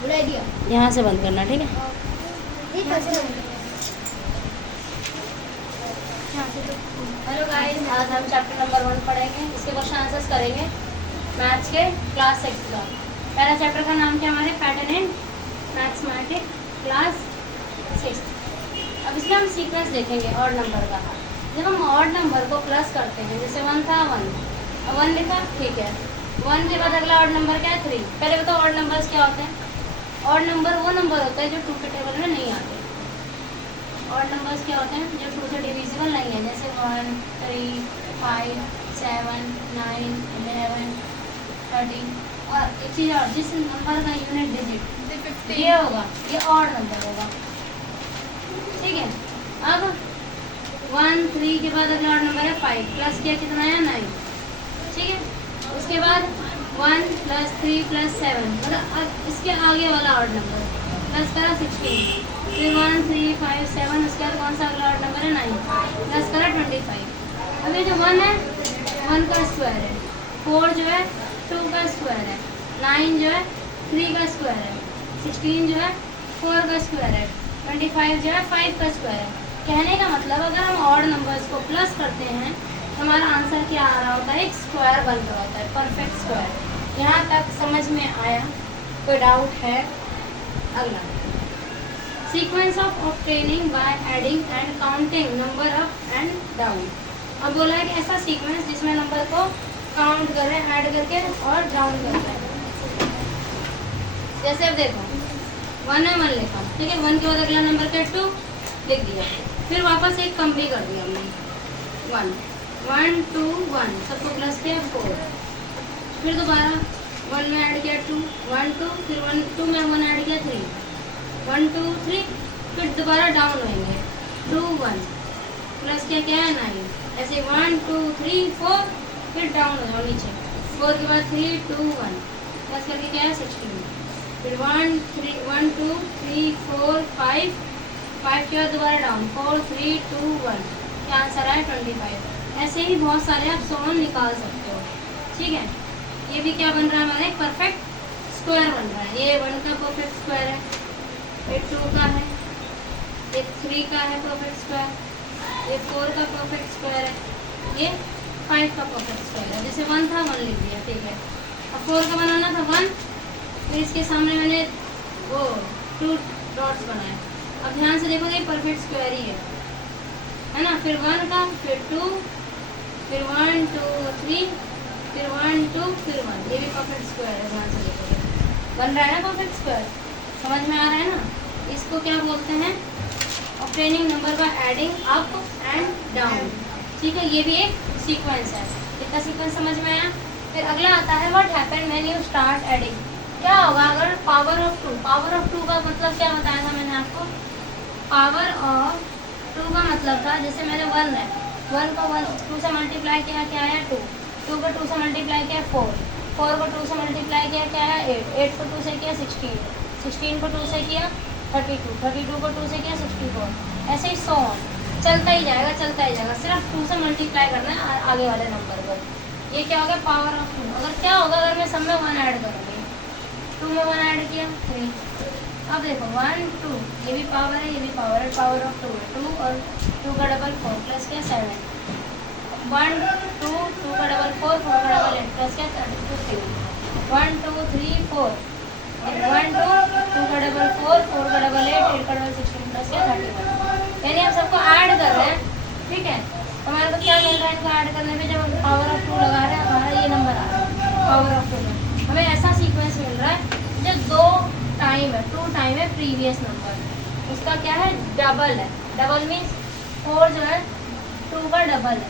यहाँ से बंद करना, ठीक है। हेलो गाइस, आज हम चैप्टर नंबर 1 पढ़ेंगे। इसके क्वेश्चन आंसर्स करेंगे मैथ्स के क्लास 6 का। पहला चैप्टर का नाम क्या हमारे पैटर्न इन मैथमेटिक्स क्लास 6। अब इसमें हम सीक्वेंस देखेंगे ऑड नंबर का। जब हम ऑड नंबर को प्लस करते हैं, जैसे 1 था 1 लिखा, ठीक है। 1 के बाद अगला ऑड नंबर क्या है 3। पहले बताओ ऑड नंबर्स क्या होते हैं। ऑड नंबर वो नंबर होता है जो 2 के टेबल में नहीं आते। ऑड नंबर्स क्या होते हैं जो 2 से डिविजिबल नहीं है, जैसे 1 3 5 7 9 11 13। और एक चीज़ और, जिस नंबर का यूनिट डिजिट ये होगा ये ऑड नंबर होगा, ठीक है। अब 1 3 के बाद अगला ऑड नंबर है 5, प्लस किया कितना है 9, ठीक है। उसके बाद 1 + 3 + 7, मतलब इसके आगे वाला ऑड नंबर प्लस करा 16, फिर 1 3 5 7, उसके बाद कौन सा अगला ऑड नंबर है 9, प्लस करा 25। अब ये जो 1 है 1 का स्क्वायर है, 4 जो है 2 का स्क्वायर है, 9 जो है 3 का स्क्वायर है, 16 जो है 4 का स्क्वायर है, 25 जो है 5 का स्क्वायर है। कहने का मतलब अगर हम ऑड नंबर्स को प्लस करते हैं तो हमारा आंसर क्या आ रहा होता है, एक स्क्वायर बन रहा होता है, परफेक्ट स्क्वायर। यहाँ तक समझ में आया? कोई डाउट है? अगला sequence of obtaining by adding and counting number up and down. अब बोला है कि ऐसा सीक्वेंस जिसमें नंबर को काउंट करें ऐड करके और डाउन करते हैं। जैसे अब देखो 1 है 1 लिखा, ठीक है। 1 के बाद अगला नंबर क्या 2 लिख दिया, फिर वापस एक कम भी कर दिया हमने 1 1 2 1, सबको प्लस किया 4, फिर दोबारा 1 में ऐड किया 2 1 2, फिर 1 2 में 1 ऐड किया 3 1 2 3, फिर दोबारा डाउन होएंगे 2 1, प्लस किया क्या है 9, ऐसे 1 2 3 4, फिर डाउन हो जाओ नीचे 4 के बाद 3 2 1, प्लस करके क्या है 16, फिर 1 2 3 4 5 5 के बाद दोबारा डाउन 4 3 2 1, क्या आंसर है 25। ऐसे ही बहुत सारे आप सोन निकाल सकते हो, ठीक है। ये भी क्या बन रहा है हमारा, एक परफेक्ट स्क्वायर बन रहा है। ये 1 का परफेक्ट स्क्वायर है, ये 2 का है, ये 3 का है परफेक्ट स्क्वायर, ये 4 का परफेक्ट स्क्वायर है, ये 5 का परफेक्ट स्क्वायर है। जैसे 1 था 1 लिख दिया, ठीक है। अब 4 का बनाना था 1, फिर इसके सामने मैंने वो 2 डॉट्स बनाए। अब ध्यान से देखो, ये परफेक्ट स्क्वायर ही है ना। फिर 1 का, फिर 2, फिर 1 2 3, फिर 1 2, फिर 1, ये भी परफेक्ट स्क्वायर है। ध्यान से देखो, बन रहा है ना परफेक्ट स्क्वायर, समझ में आ रहा है ना। इसको क्या बोलते हैं, obtaining number by adding up and down, ठीक है। ये भी एक सीक्वेंस है। इतना सीक्वेंस समझ में आया। फिर अगला आता है what happened when you start adding. क्या होगा अगर पावर ऑफ 2, पावर ऑफ 2 का मतलब क्या बताया था मैंने आपको। पावर ऑफ 2 का मतलब था, जैसे मैंने 1 है 1 को 2 से मल्टीप्लाई किया, क्या आया 2 2 को 2 से मल्टीप्लाई किया 4 4 को 2 से मल्टीप्लाई किया, क्या आया 8 8 को 2 से किया 16 16 को 2 से किया 32 32 को 2 से किया 64। ऐसे ही 100 चलता ही जाएगा चलता ही जाएगा। सिर्फ 2 से मल्टीप्लाई करना है आगे वाले नंबर पर। ये क्या हो गया पावर ऑफ 2। अगर क्या होगा अगर मैं सब में 1 ऐड करूँगी, 2 में 1 ऐड किया 3। अब देखो 1 2, ये भी पावर है ये भी पावर है, पावर ऑफ 2 है 2 और 2 का डबल 4 प्लस क्या 7, 1 2 2 का डबल 4 4 का डबल 8 प्लस क्या 32 3, 1 2 3 4, 1 2 2 का डबल 4 4 का डबल 8 8 का डबल 16 प्लस क्या 31। यानी हम सबको ऐड कर रहे हैं, ठीक है। हमारे को क्या मिल रहा है इनको ऐड करने में, जब हम पावर ऑफ 2 लगा रहे हैं हमारा ये नंबर आ रहा है पावर ऑफ 2 में। हमें ऐसा सीक्वेंस मिल रहा है जो 2 टाइम है, 2 टाइम है प्रीवियस नंबर, उसका क्या है डबल है। डबल मीन्स 4 जो है 2 का डबल है,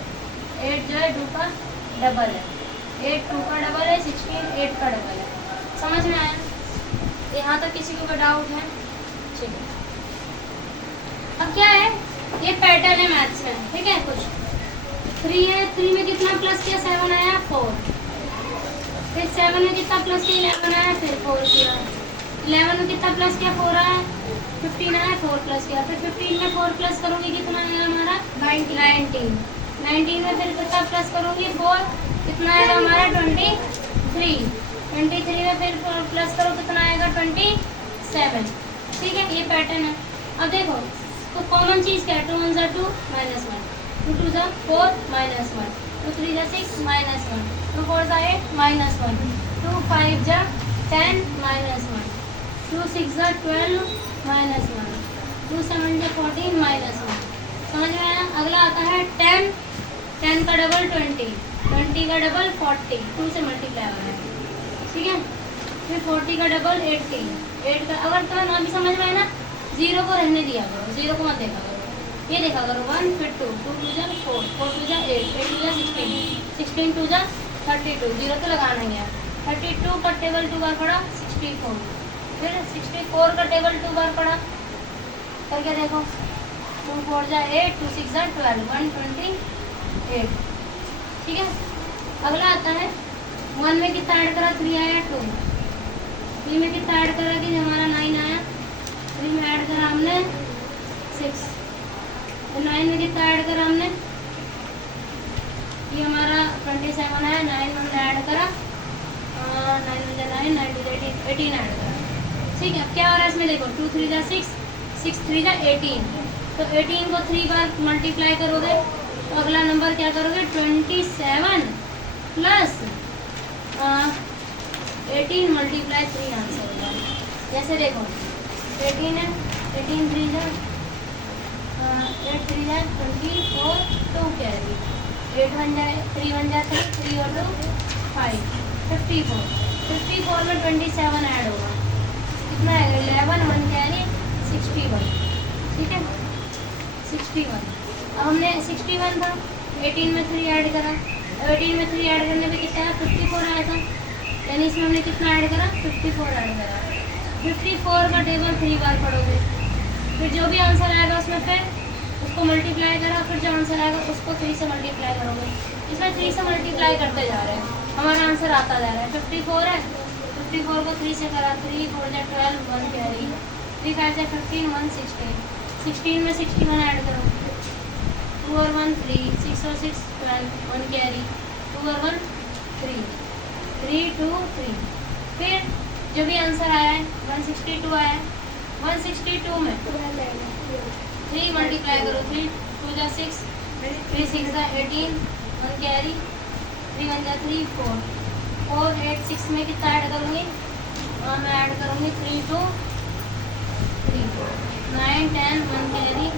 8 जो है 2 का डबल है, 8 2 का डबल है, 16 8 का डबल है। समझ में आया? यहाँ तक किसी को कोई डाउट है? ठीक है। अब क्या है, ये पैटर्न है मैथ्स में, ठीक है। कुछ 3 है, 3 में कितना प्लस किया 7 आया 4, फिर 7 में कितना प्लस किया 11 आया, फिर 4 किया 11 में कितना प्लस किया 4 आया, 15 आया 4 प्लस किया, फिर 15 में 4 प्लस करूँगी कितना आएगा हमारा 19 19 में फिर कितना प्लस करूँगी 4, कितना आएगा हमारा 23 23 में फिर प्लस करो कितना आएगा 25 7। ठीक है, ये पैटर्न है। अब देखो तो कॉमन चीज़ क्या है, 2 1 2 -1, 2 2 4 -1, 2 3 6 -1, 2 4 8 -1, 2 5 10 -1, 2 6 12 -1, 2 7 14 -1। समझ में आया। अगला आता है 10, 10 का डबल 20, 20 का डबल 40, 2 से मल्टीप्लाई हो रहा है। ठीक है, फिर 40 का डबल 80, 8 का, अगर तुम्हें ना भी समझ में आए ना, 0 को रहने दिया करो, 0 को मत देखा करो, ये देखा करो 1 फिर 2, 2 2 जा 4, 4 2 जा 8, 8 2 जा 16, 16 2 जा 32, 0 तो लगाना ही है। 32 का टेबल 2 बार पड़ा 64, फिर 64 का टेबल 2 बार पड़ा, करके देखो 2 4 जा 8, 2 6 जा 12, 128। ठीक है, अगला आता है 1 में कितना ऐड करा, 3 आया 2, 3 में कितना ऐड करा कि हमारा 9 आया, 3 में ऐड करा हमने 6, तो 9 में कितना ऐड करा हमने, ये हमारा 27 आया, 9 में हमने ऐड करा 9 में 9, 9 में 18 ऐड करा। ठीक है, क्या हो रहा है इसमें देखो 2 3 जा 6, 6 3 जा 18, तो 18 को 3 बार मल्टीप्लाई करोगे तो अगला नंबर क्या करोगे, 27 प्लस 18 मल्टीप्लाई 3 आंसर होगा। जैसे देखो 18 है, 18 3 जा 8 3 जा 24, 2 कैरी, 8 1 जा 3 1 जा 3, 3 और 2 5, 54, 54 में 27 ऐड होगा, कितना है 11, 1 कैरी 61। ठीक है, 61। अब हमने 61 था, 18 में 3 ऐड करा, 18 में 3 ऐड करने पे कितना है 54 आया था, यानी इसमें हमने कितना ऐड करा 54 ऐड करा। 54 का टेबल 3 बार पढ़ोगे, फिर जो भी आंसर आएगा उसमें फिर उसको मल्टीप्लाई करा, फिर जो आंसर आएगा उसको 3 से मल्टीप्लाई करोगे। इसमें 3 से मल्टीप्लाई करते जा रहे हैं, हमारा आंसर आता जा रहा है। 54 है, 54 को 3 से करा, 3 4 जा 12, 1 कैरी, 3 5 जा 15, 1 16, 16 में 61 ऐड करो, 2 और 1 3, 6 और 6 12, 1 कैरी, 2 और 1 3, 3 2 3, फिर जो भी आंसर आया है 162 आया है, 162 में 3 मल्टीप्लाई करो, 3 2 जा 6, 3 6 जा 18, 1 कैरी, 3 1 जा 3 4, 4 8 6 में कितना ऐड करूँगी, मैं ऐड करूँगी 3 2 3, 9 10, 1 कैरी,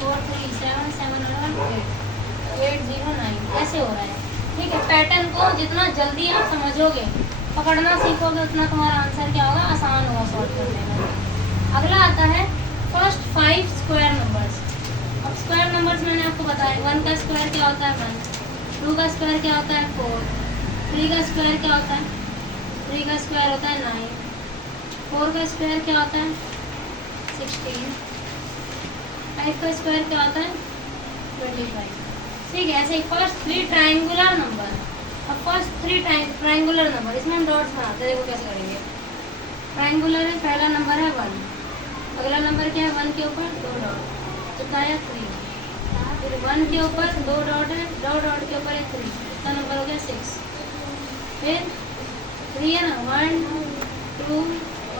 4 3 7 7 11 8, 8 0 9, ऐसे हो रहा है। ठीक है, पैटर्न को जितना जल्दी आप समझोगे, पकड़ना सीखोगे, उतना तुम्हारा आंसर क्या होगा, आसान होगा सॉल्व करने में। अगला आता है फर्स्ट 5 स्क्वायर नंबर्स। अब स्क्वायर नंबर्स मैंने आपको बताया, 1 का स्क्वायर क्या होता है 1, 2 का स्क्वायर क्या होता है 4, 3 का स्क्वायर क्या होता है, 3 का स्क्वायर होता है 9, 4 का स्क्वायर क्या होता है 16, 5 का स्क्वायर क्या होता है 25। ठीक है, ऐसे ही फर्स्ट 3 ट्रायंगुलर नंबर। अब फर्स्ट 3 ट्रायंगुलर नंबर, इसमें हम डॉट्स बनाते हैं, देखो कैसे करेंगे। ट्रायंगुलर है, पहला नंबर है 1, अगला नंबर क्या है 1 के ऊपर 2 डॉट, कितना है 3, फिर 1 के ऊपर 2 डॉट है, 2 डॉट के ऊपर है 3, कितना नंबर हो गया 6, फिर 3 है ना 1 2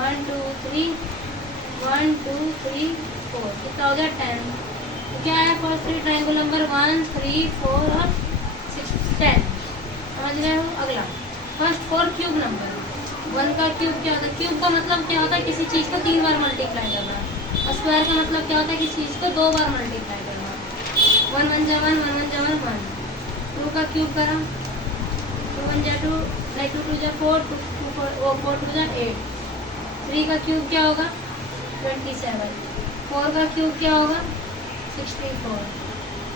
1 2 3 1 2 3 4, कितना हो गया 10। तो क्या है फर्स्ट 3 ट्रायंगुलर नंबर 1 3 4 और 6 10, समझ रहे हो। अगला फर्स्ट 4 क्यूब नंबर, 1 का क्यूब क्या होता है, क्यूब का मतलब क्या होता है किसी चीज़ को 3 बार मल्टीप्लाई करना, और स्क्वायर का मतलब क्या होता है किसी चीज़ को 2 बार मल्टीप्लाई करना। 1 1 जा 1, 1 1 जा 1 1, 2 का क्यूब करा, 2 1 जा 2, 2 2 जा 4, 4 2 जा 8, 3 का क्यूब क्या होगा 27, 4 का क्यूब क्या होगा 64।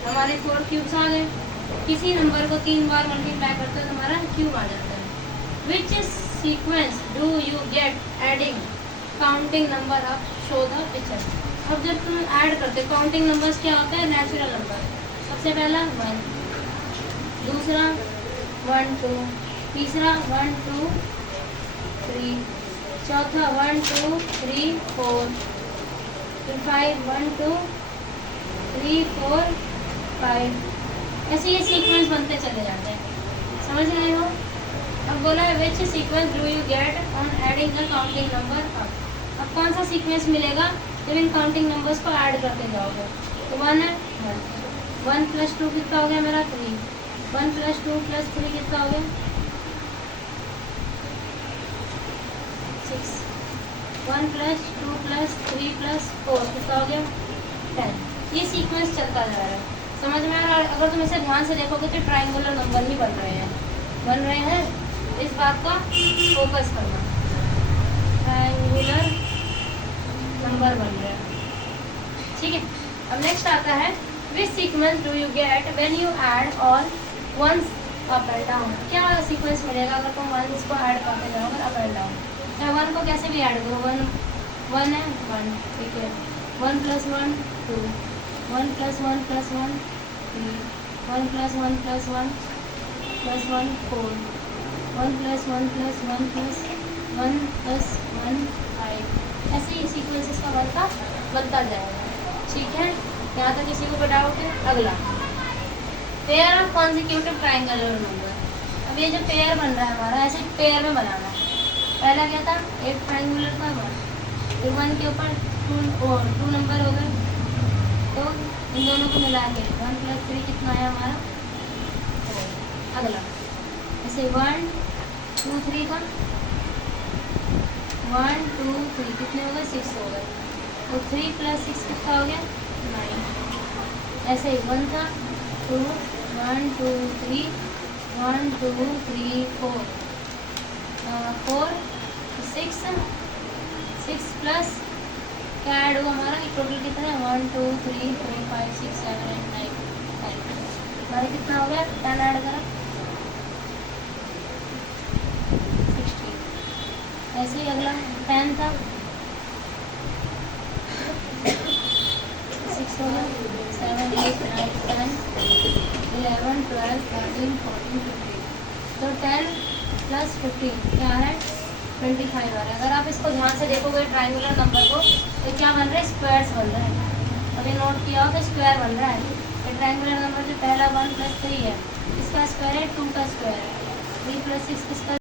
हमारे 4 क्यूब्स आ गए। किसी नंबर को 3 बार मल्टीप्लाई करते तो हमारा क्यूब आ जाता है। Which sequence do you gate adding counting number of show the picture. अब जब तुम ऐड करते काउंटिंग नंबर्स क्या होता है नेचुरल नंबर, सबसे पहला 1, दूसरा 1 2, तीसरा 1 2 3, चौथा 1 2 3 4, फिर 5 1 2 3 4 5, ऐसे ये सीक्वेंस बनते चले जाते हैं, समझ रहे हो। अब बोला है which sequence do you get on adding the counting number up. अब कौन सा सीक्वेंस मिलेगा जब इन काउंटिंग नंबर्स को ऐड करते जाओगे। तो 1 है 1 प्लस 2 कितना हो गया मेरा 3, 1 प्लस 2 प्लस 3 कितना हो गया 6, 1 प्लस 2 प्लस 3 प्लस 4 कितना हो गया 10। ये सीक्वेंस चलता जा रहा है, समझ में आ रहा है। अगर तुम इसे ध्यान से देखोगे तो ट्राइंगुलर नंबर ही बन रहे हैं, इस बात का फोकस करना। ट्राइंगुलर नंबर बन रहे हैं, ठीक है। अब नेक्स्ट आता है which sequence do you get when you add all ones up and down. क्या सीक्वेंस मिलेगा अगर तुम वंस को ऐड करते जाओगे अप एंड डाउन। चाहे 1 को कैसे भी ऐड करो, 1 है 1, ठीक है, 1 plus 1 2, 1 plus 1 plus 1 3, 1 plus 1 plus 1 plus 1 4, 1 plus 1 plus 1 plus 1 plus 1 5। ऐसे ही सीक्वेंस इसका बनता जाएगा, ठीक है। यहाँ तक किसी को डाउट है। अगला pair of consecutive triangular number. अब ये जो पेयर बन रहा है हमारा, ऐसे पेयर में बनाना है। पहला क्या था, एक ट्राइंगुलर था 1, फिर 1 के ऊपर 2 नंबर हो गए, तो इन दोनों को मिला के 1 प्लस 3 कितना आया हमारा 4। अगला ऐसे 1 2 3 था, 1 2 3 कितने हो गए 6 हो गए, तो 3 प्लस 6 कितना हो गया 9। ऐसे ही 1 था 2 1 2 3 1 2 3 4 4 6 प्लस क्या ऐड हुआ हमारा, टोटल कितना है 1 2 3 4 5 6 7 8 9 10। हमारा कितना हो गया 10 ऐड करा 16। ऐसे ही अगला 10 था 6 हो गया 7 8 9 10 11 12 13 14 15। तो 10 प्लस 15 क्या है 25 आ रहा है। अगर आप इसको ध्यान से देखोगे ट्राइंगुलर नंबर को, तो क्या बन रहा है स्क्वायर्स बन रहे हैं। अभी नोट किया हो तो स्क्वायर बन रहा है। तो ट्राइंगुलर नंबर जो पहला 1 प्लस 3 है, इसका स्क्वायर है 2 का स्क्वायर है, 3 प्लस 6 किसका